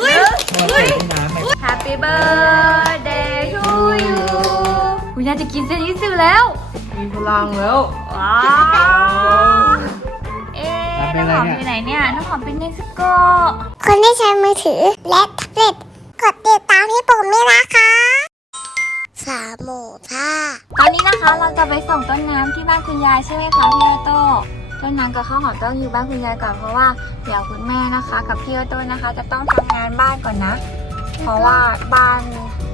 อุ้ยเพราะว่าเกิดที่น้ำไป Happy birthday to you คุณยายจะกินเส้นยี่สิบแล้ว มีพลังแล้ว ว้าวเอ๊ะน้ำหอมอยู่ไหนเนี่ย น้ำหอมเป็นเม็กซิโก คนที่ใช้มือถือและแท็บเล็ตกดติดตามที่ปุ่มนี้นะคะสามหมูท่าตอนนี้นะคะเราจะไปส่งต้นน้ำที่บ้านคุณยายใช่ไหมคะพี่โต ต้นน้ำกับข้าวหอมต้องอยู่บ้านคุณยายก่อนเพราะว่าเดี๋ยวคุณแม่นะคะ กับพี่ออโต้นะคะ จะต้องทำงานบ้านก่อนนะ เพราะว่าบ้าน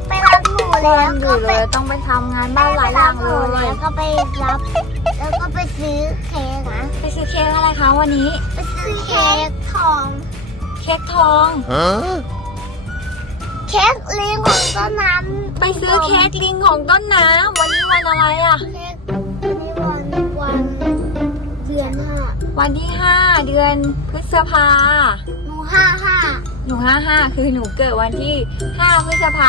ไปรับหมูแล้แล้ววอก็ยู่ไปเลยต้องไปทำงานบ้านหลายอย่างเลแล้ยวก็ไปรับแล้วก็ไปซื้อเค้กนะไปซื้อเค้กอะไรคะวันนี้ ไปซื้อเค้กทองเค้กทองเค้กลิงของต้นน้ำไปซื้อเค้กลิงของต้นน้ำวันนี้วันอะไรอะเค้กวันนี้วันวันเดือน ห้าวันที่5เดือนพฤษภา หนูห้าห้าหนู55คือหนูเกิดวันที่5พฤษภา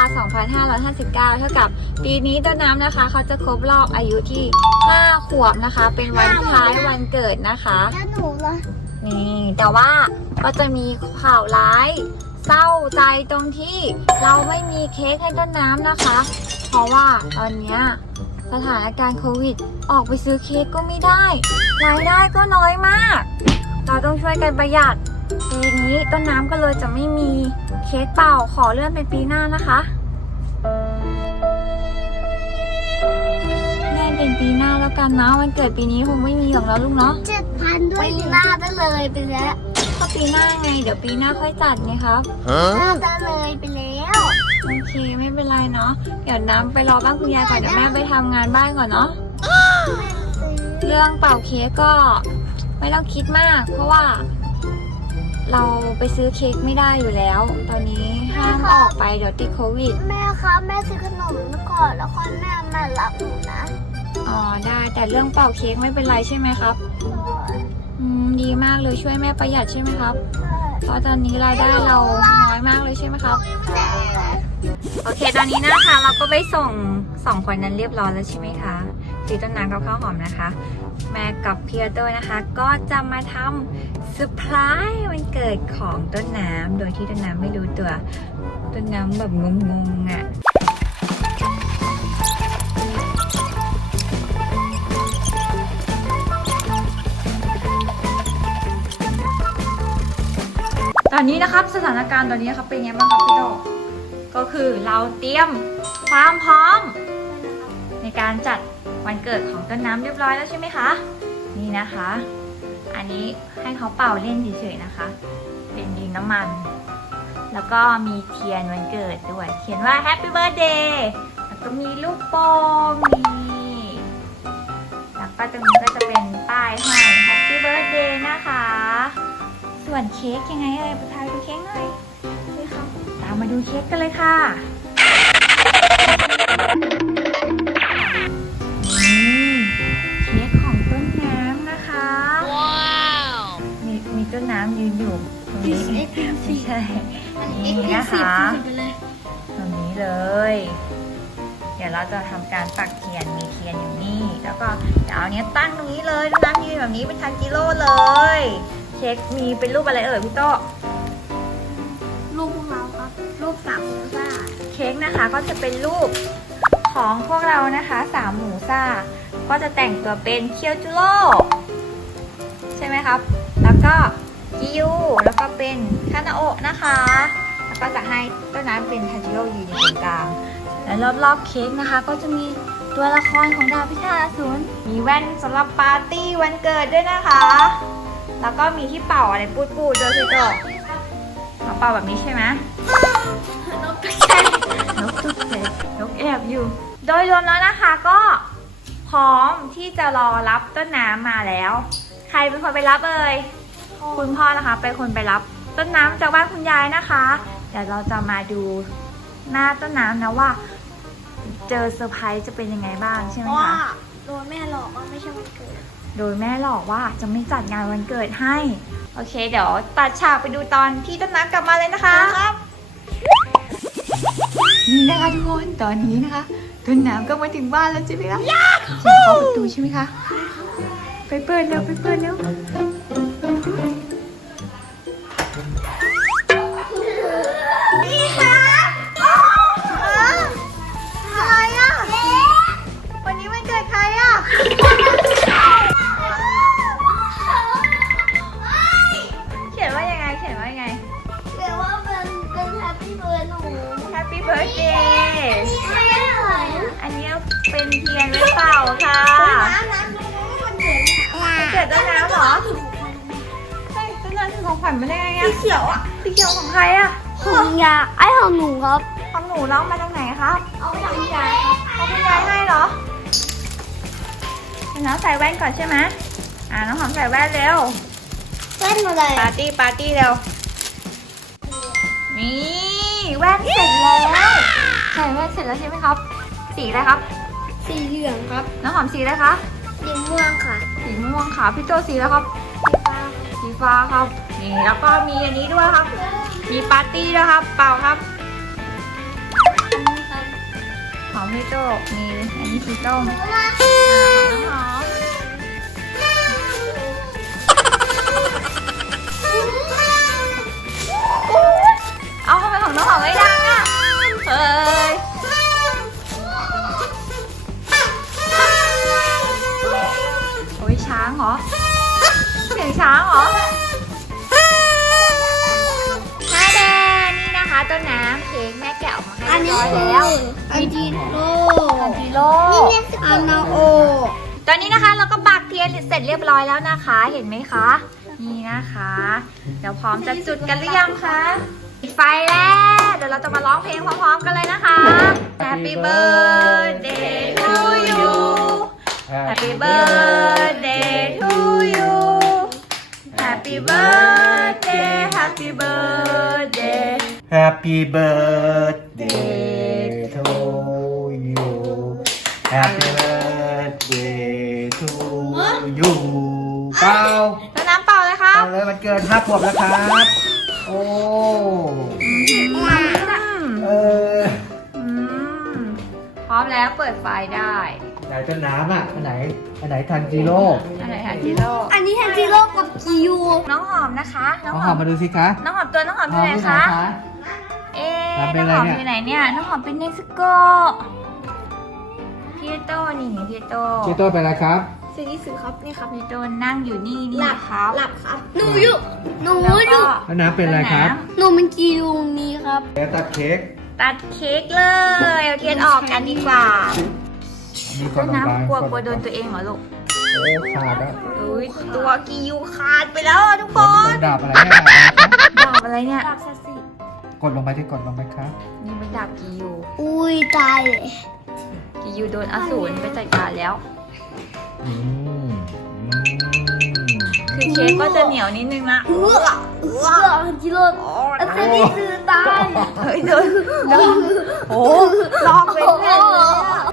2559เท่ากับปีนี้ต้นน้ำนะคะ เขาจะครบรอบอายุที่5ขวบนะคะ เป็นวันคล้ายวันเกิดนะคะ แล้วหนูล่ะนี่แต่ว่าก็จะมีข่าวร้าย เศร้าใจตรงที่เราไม่มีเค้กให้ต้นน้ำนะคะ เพราะว่าตอนเนี้ย สถานการณ์โควิด ออกไปซื้อเค้กก็ไม่ได้รายได้ก็น้อยมาก เราต้องช่วยกันประหยัด ปีนี้ต้นน้ำก็เลยจะไม่มีเค้กเป่าขอเลื่อนเป็นปีหน้านะคะเลื่อนเป็นปีหน้าแล้วกันนะวันเกิดปีนี้คงไม่มีหรอกแล้วลูกเนาะเจ็ดพันด้วยหน้าได้เลยไปแล้วก็ปีหน้าไง เดี๋ยวปีหน้าค่อยจัดไงครับหน้าได้เลยไปแล้ว โอเคไม่เป็นไรเนาะเดี๋ยวน้ำไปรอบ้านคุณยายก่อนเดี๋ยวแม่ไปทำงานบ้านก่อนเนาะเรื่องเป่าเค้กก็ไม่ต้องคิดมาก เพราะว่า เราไปซื้อเค้กไม่ได้อยู่แล้ว ตอนนี้ห้ามออกไปเดี๋ยวติดโควิด แม่คะแม่ซื้อขนมก่อนแล้วค่อยแม่มารับหนูนะอ๋อได้แต่เรื่องเป่าเค้กไม่เป็นไรใช่ไหมครับอืมดีมากเลยช่วยแม่ประหยัดใช่ไหมครับ เพราะตอนนี้รายได้เราน้อยมากเลยใช่ไหมครับ โอเค ตอนนี้นะคะเราก็ไปส่งสองคนนั้นเรียบร้อยแล้วใช่ไหมคะคือต้นน้ำกับข้าวหอมนะคะ แม่กับพี่ออโต้นะคะ ก็จะมาทำเซอร์ไพรส์วันเกิดของต้นน้ำโดยที่ต้นน้ำไม่รู้ตัว ต้นน้ำแบบงงๆอะตอนนี้นะครับสถานการณ์ตอนนี้ครับเป็นไงบ้างครับพี่โต ก็คือเราเตรียมความพร้อม ในการจัดวันเกิดของต้นน้ำเรียบร้อยแล้วใช่ไหมคะ นี่นะคะ อันนี้ให้เขาเป่าเล่นเฉยๆนะคะ เป็นดินน้ำมัน แล้วก็มีเทียนวันเกิดด้วย เขียนว่า Happy Birthday แล้วก็มีลูกโป่งนี่แล้วก็ตรงนี้ก็จะเป็นป้ายให้ Happy Birthday นะคะ ส่วนเค้กยังไงเอ่ยไปพาไปดูเค้กหน่อย ตามมาดูเค้กกันเลยค่ะนี่เค้กของต้นน้ำนะคะ ว้าวมีมีต้นน้ำยืนอยู่ตรงนี้ไม่ใช่นี่นะคะตรงนี้เลย เดี๋ยวเราจะทำการปักเทียนมีเทียนอยู่นี่ แล้วก็เดี๋ยวเอาเนี้ยตั้งตรงนี้เลยต้นน้ำยืนแบบนี้เป็นทันจิโร่เลย เค้กมีเป็นรูปอะไรเอ่ยพี่โต นะคะก็จะเป็นรูปของพวกเรานะคะสามหมูซ่า ก็จะแต่งตัวเป็นเคียวจูโร่ใช่ไหมครับ แล้วก็กิยูแล้วก็เป็นคานาโอะนะคะ แล้วก็จะให้ต้นน้ำเป็นทันจิโร่ยืนอยู่ตรงกลางและรอบๆเค้กนะคะ ก็จะมีตัวละครของดาวพิฆาตอสูรมีแว่นสำหรับปาร์ตี้วันเกิดด้วยนะคะ แล้วก็มีที่เป่าอะไรปูดๆด้วยพี่โตมาเป่าแบบนี้ใช่ไหม นกกระแสนกตุ๊กแกนกแอบอยู่ โดยรวมแล้วนะคะก็พร้อมที่จะรอรับต้นน้ำมาแล้ว ใครเป็นคนไปรับเอ่ยคุณพ่อนะคะเป็นคนไปรับต้นน้ำจากบ้านคุณยายนะคะ เดี๋ยวเราจะมาดูหน้าต้นน้ำนะว่า เจอเซอร์ไพรส์จะเป็นยังไงบ้างใช่ไหมว่าคะโดนแม่หลอกว่าไม่ใช่วันเกิด โดยแม่หลอกว่าจะไม่จัดงานวันเกิดให้ โอเค เดี๋ยวตัดฉากไปดูตอนที่ต้นน้ำกลับมาเลยนะคะครับ นี่นะคะทุกคนตอนนี้นะคะต้นน้ำก็มาถึงบ้านแล้วใช่ไหมคะจะเคาะประตูใช่ไหมคะ ไปเปิดเร็วไปเปิดเร็ว ครับ เอาไปทำยาครับเอาคุณยายให้เหรอน้องใส่แว่นก่อนใช่ไหมอ่าน้องหอมใส่แว่นเร็ว เล่นอะไรปาร์ตี้ปาร์ตี้เร็ว นี่แว่นเสร็จแล้วใส่แว่นเสร็จแล้วใช่ไหมครับ สีอะไรครับ สีเหลืองครับน้องหอมสีอะไรคะ สีม่วงค่ะสีม่วงค่ะพี่โจสีแล้วครับ สีฟ้าครับ นี่แล้วก็มีอันนี้ด้วยครับ มีปาร์ตี้ด้วยครับ เปล่าครับ มพี่โจมีอันนี้สีส้มอ่าของน้องหอมเอาทำไมของน้องหอมไม่ดังอะเฮ้ยโอ้ยช้างเหรอเสียงช้างเหรอฮาเดนนี่นะคะต้นน้ำเค้กแม่แกะออกมาให้อันเรียนี้บร้อยคือแล้ว อันดีโลอันจิโร่อันนาโอ ตอนนี้นะคะเราก็ปักเทียนเสร็จเรียบร้อยแล้วนะคะ เห็นไหมคะ นี่นะคะ เดี๋ยวพร้อมจะจุดกันหรือยังคะปิดไฟแล้ว เดี๋ยวเราจะมาร้องเพลงพร้อมๆกันเลยนะคะ Happy birthday to you Happy birthday to you Happy birthday Happy birthday Happy birthday to you Happy birthday to you เปล่าแล้วน้ำเปล่าเลยครัเปบล่าเลยมันเกินห้าขวบแล้วครับ โอ้ เออ อืมพร้อมแล้วเปิดไฟได้ ไหนต้นน้ำอะ อันไหน อันไหนทันจิโร่อันไหนคะจิโร่อันนี้ฮันจิโร่กับคิวน้องหอมนะคะ น้องเอาหหออมม มาดูสิคะน้องหอมตัวน้องหอมอยู่ไหนที่คะคะ เอ๊ะน้ำเป็น้อนงอะไรหอมเนี่ยอยู่ไหนเนี่ย น้องหอมเป็นเนสโกพี่ โตนี่พี่โตจิโต้เป็นอะไรครับ ซื้อนี่ซื้อครับนี่ครับ พี่โตนั่งอยู่นี่นี่หลับครับหลับครับ หนูอยู่ หนูแล้วอก็ยู่แล้วน้ำเป็นอะไรครับ หนูมันกีรูนี้ครับ แล้วตัดเค้กตัดเค้กเลยเอาเทียนออกกันดีกว่ามีคต้นนลงไปน้ำกลัวกลัวโดนตัวเองเหรอลูกโอ้ขาดแล้วอุ้ยตัวกิยูขาดไปแล้วอะทุกคโดนนดาบอะไรเนี่ยดาบอะไรครับดาบอะไรเนี่ยหลับสักสิกดลงไปที่กดลงไปครับ นี่เป็นดาบกิยูอุ้ยตายเลยกิ ยูโดนอสูรไปจัดการแล้วอืมอืมคือเค้กก็จะเหนียวนิดนึงนะเอื้อเอื้อฮันจิโร่อันนี้ซื้อตายเฮ้ยโดนโดนโอ้ลอกเป็นแผ่นเลยอะ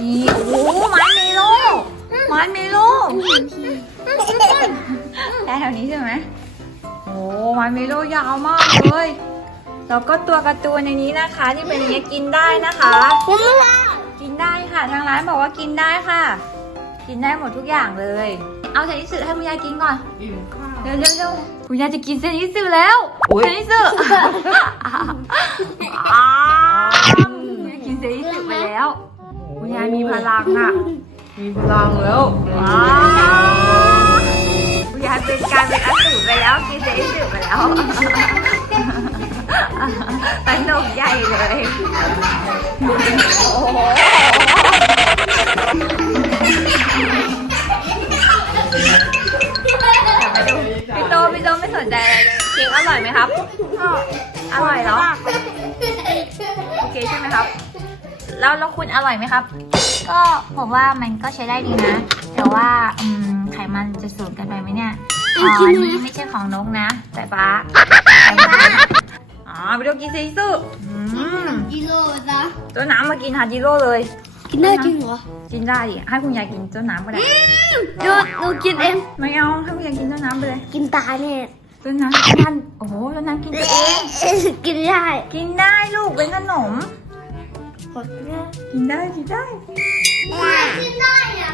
นี่โอ้ไม้เมโลไม้เมโลแค่แถวนี้ใช่ไหมโอ้ไม้เมโลยาวมากเลย แล้วก็ตัวการ์ตูนในนี้นะคะ ที่เป็นอย่างนี้กินได้นะคะ กินได้ค่ะ ทางร้านบอกว่ากินได้ค่ะ กินได้หมดทุกอย่างเลย เอาเซนิสึให้คุณยายกินก่อนเร็วเร็วเร็วคุณยายจะกินเซนิสึแล้วอุ๊ยเซนิสึอ้าวกินเซนิสึไปแล้วคุณยายมีพลังอะมีพลังแล้วว้าวคุณยายเป็นกลารเป็นอสูรไปแล้วกินเซนิสึไปแล้ว สนุกใหญ่เลย โอ้โหมาดูพี่โตพี่โตไม่สนใจอะไรเลยเค้กอร่อยไหมครับ อร่อยเหรอ โอเคใช่ไหมครับ แล้วแล้วคุณอร่อยไหมครับ ก็ผมว่ามันก็ใช้ได้ดีนะ แต่ว่าอืมไขมันจะสูงเกันไปไหมเนี่ยอ๋อนนี้ไม่ใช่ของนกนะสายฟ้าสายฟ้า ไปดูกินซีซูอืมจิโร่นะตัวน้ำมากินฮาจิโร่เลย กินได้จริงเหรอ กินได้ดิให้คุณยายกินตัวน้ำก็ได้หยุดหนูกินเองไม่เอาให้คุณยายกินตัวน้ำไปเลย กินตายเนี่ยตัวน้ำกินโอ้โหตัวน้ำกินเอง กินได้ กินได้ลูกเป็นขนมหมดเนี่ยกินได้กินได้ กินได้อะ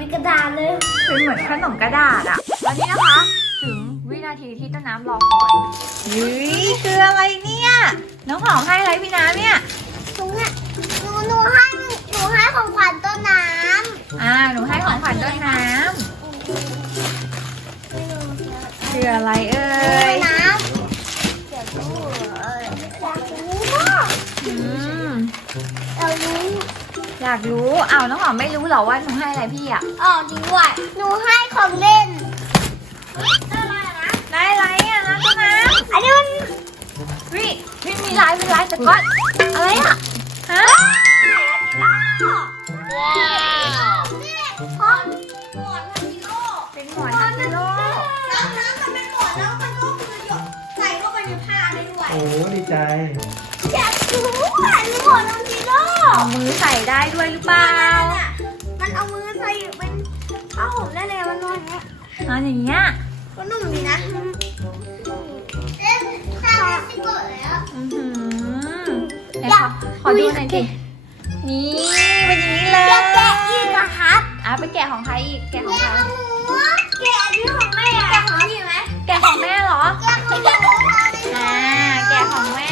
มีกระดาษเลย เป็นเหมือนขนมกระดาษอะตอนนี้นะคะ วินาทีที่ต้นน้ำรอคอยยุ้ยคืออะไรเนี่ย น้องหอมให้อะไรพี่น้ำเนี่ย หนูเนี่ยหนูหนูให้หนูให้ของขวัญต้นน้ำอ่า หนูให้ของขวัญต้นน้ำคืออะไรเอ่ยน้ำเดี๋ดูเอออยากรู้ว่าอรู้อยากรู้เอาน้องหอมไม่รู้เหรอว่าหนูให้อะไรพี่อะอ๋อกดีกว่าหนูให้ของเล่น ต้นน้ำอันนี้มันวิพี่มีลายเป็นลายสก๊อตอะไรอะฮะว้าวพอนหมอนทันจิโร่เป็นหมอนทันจิโร่น้ำน้ำมันเป็นหมอนแล้วมันก็คือหยดใส่เข้าไปในผ้าได้ด้วยโอ้ดีใจอยากรู้อะหมอนทันจิโร่เอามือใส่ได้ด้วยหรือเปล่ามันเอามือใส่เป็นผ้าห่มได้เลยมันนอนอย่างเงี้ยนอนอย่างเงี้ยก็นุ่มดีนะ นี่เป็นอย่างนี้เลยจะแกะอีกเหรอครับอะไปแกะของใครอีก แกะของแกะใครของหนูแกะอันนี้ของแม่แกะของพี่ไหมแกะของแม่เหรอ แกะของหนูอ่าแกะของแม่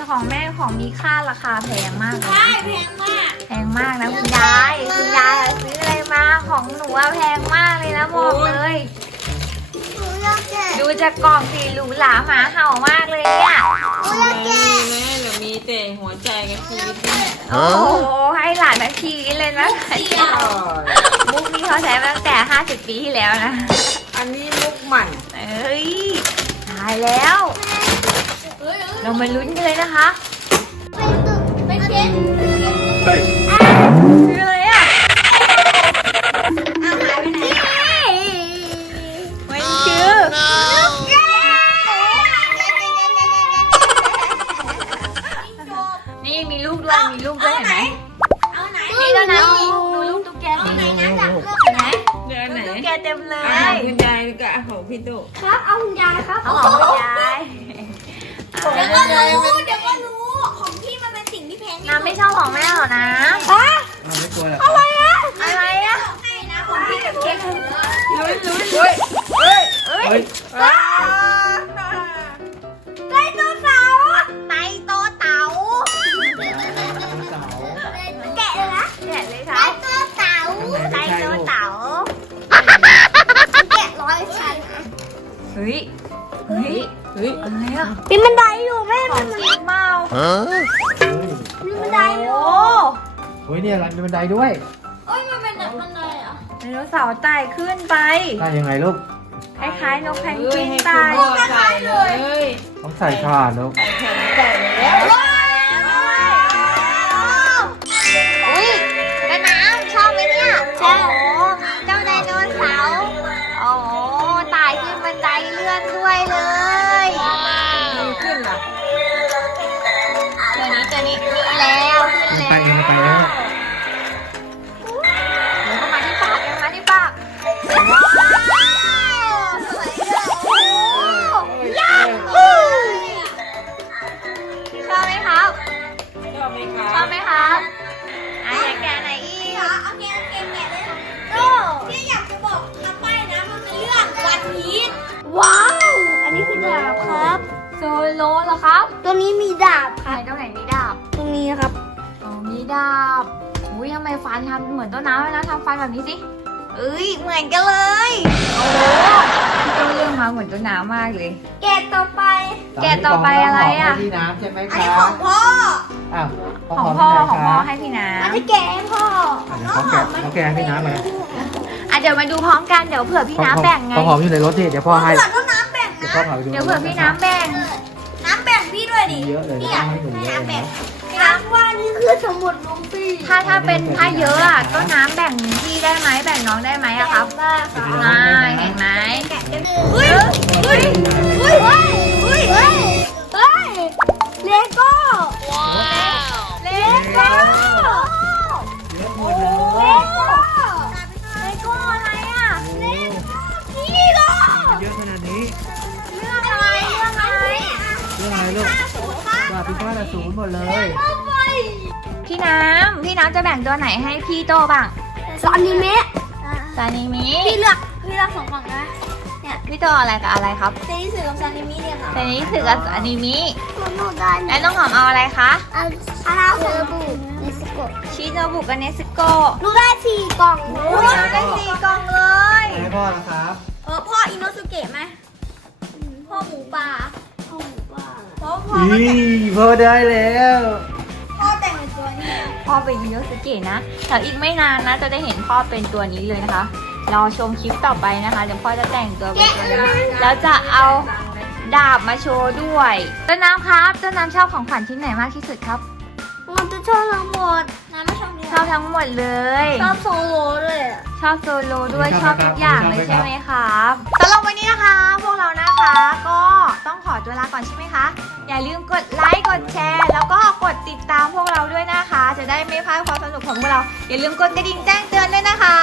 แต่ของแม่ของมีค่าราคาแพงมากเลยใช่แพงมาก แพงมากนะคุณยายคุณยายอะซื้ออะไรมาของหนูอะแพงมากเลยนะบอกเลย หนูอยากแกะดูจากกล่องสีหรูหราหมาเห่ามากเลยเนี่ยหนูอยากมีแกะแม่หรือมีแต่หัวใจกับชีวิตนี่โอ้โหให้หลานนาทีเลยนะมุกนี้เขาใช้มาตั้งแต่ 50 ปีที่แล้วนะ อันนี้มุกใหม่เอ้ยตายแล้ว เรามาลุ้นกันเลยนะคะเป็นเฮ้ยคืออะไรอะอาหารไปไหนมันคือนี่มีลูกด้วย มีลูกด้วยเห็นไหมเอาไหนนี่แล้นดูลูกตุ๊กแกสิไหนนะจับลูกเห็นไหมเดือนไหนลูกตุ๊กแกเต็มเลยคุณยายกับของพี่ตุ๊ครับ เอาคุณยายครับ เอาของคุณยาย เดี๋ยวก็รู้เดี๋ยวก็รู้ ของพี่มันเป็นสิ่งที่แพงที่สุดน้ำไม่ชอบของแม่เหรอนะอ้าวไม่กลัวเหรอครับอะไรอะให้นะของพี่เก่งลุ้นลุ้นลุ้นเอ้ย ดด้วยโอ้ยมันเป็นแบบบันไดเหรอไดโนเสาร์ไต่ขึ้นไป ได้ยังไงลูก คล้ายๆนกแพนกเอ้วิยนให้ไต่คุณพ่อใส่เลยต้องใส่ขาดลูกใส่แผ่นใส่แล้วอุ้ยกระน้ำชอบไหมเนี่ยชอบ แบบนี้สิเอ้ยเหมือนกันเลยโอ้โหพี่ต้นเรื่องมาเหมือนต้นน้ำมากเลย แกะต่อไป แกะต่อไปอะไรอะขงพี่น้ำใช่ไหมอันคนี้รัขอบงพ่ออ้าวของพ่อพี่ของพ่อน้ำให้พี่น้อันนี้แกะให้พ่ออะเดี๋ยวเขาแกะเขาแกะให้พี่น้ำมาำอะเดี๋ยวมาดูพร้อมกันเดี๋ยวเผื่อพี่น้ำแบ่งไงข้าวหอมอยู่ในรถที่เดี๋ยวพ่อให้ เผื่อต้องน้ำแบ่งเดี๋ยวนะพ่อพาไปดูเดี๋ยวเผื่อพี่น้ำแบ่ง น้ำแบ่งพี่ด้วยดิมีเยอะเลยเนี่นะยให้หนูเยอะน้ำเลแบ่ยงนะน้ำ ว่านี่คือสมุดลุงพี่ถ้าถ้าเป็นถ้าเยอะอะก็น้ำแบ่งพี่ได้ไหมแบ่งน้องได้ไหมอะครับได้ค่ะได้เห็นไหมเฮ้ยเฮ้ยเฮ้ยเฮ้ยเฮ้ยเฮ้ยเฮ้ยเลโก้เลเลโก้เยอะหมโอ้ดเลยเลโก้เลโก้อะไรอะเลโก้ฮีโร่เยอะขนาดนี้เรื่องอะไรเรื่องอะไรเรื่องอะไรลูกว่าพี่พ่อจะสูงหมดเลยพี่ น้ำพี่น้ำจะแบ่งตัวไหนให้พี่โตบ้างสอนนิเมะซานิมิพี่เลือกพี่เลือกสองฝั่งนะพี่โตอะไรกับอะไรครับเซนิสึกับซานิมิเนี่ยค่ะซานิมิถือกับซานิมิหนูได้แล้วน้องหอมเอาอะไรคะเอาอาราเซอร์บูเนสโกชิโนบุกับเนสโกหนูได้สี่กล่องโอ้ยได้สี่กล่องเลยให้พ่อนะครับโอ้อพ่ออินโนสุเกะไหมพ่อหมูป่าพ่อหมูป่าเพราะพ่ออีพอได้แล้ว พ่อเป็นอินโนสุเกะนะแต่อีกไม่นานนะจะได้เห็นพ่อเป็นตัวนี้เลยนะคะรอชมคลิปต่อไปนะคะเดี๋ยวพ่อจะแต่งตัวเป็นตัวนี้แล้วจะเอาดาบมาโชว์ด้วยต้นน้ำครับต้นน้ำชอบของขวัญชิ้นไหนมากที่สุดครับมันจะชอบทั้งหมด น้ำไม่ชอบเนี่ยชอบทั้งหมดเลย ชอบโซโลด้วยอะ ชอบโซโลด้วยชอบทุกอย่างเลยใช่ไหมครับสำหรับวันนี้นะคะ พวกเรานะคะก็ต้องขอตัวลาก่อนใช่ไหมคะ อย่าลืมกดไลค์กดแชร์ แล้วก็กดติดตามพวกเราด้วยนะคะ จะได้ไม่พลาดความสนุกของพวกเรา อย่าลืมกดกระดิ่งแจ้งเตือนด้วยนะคะ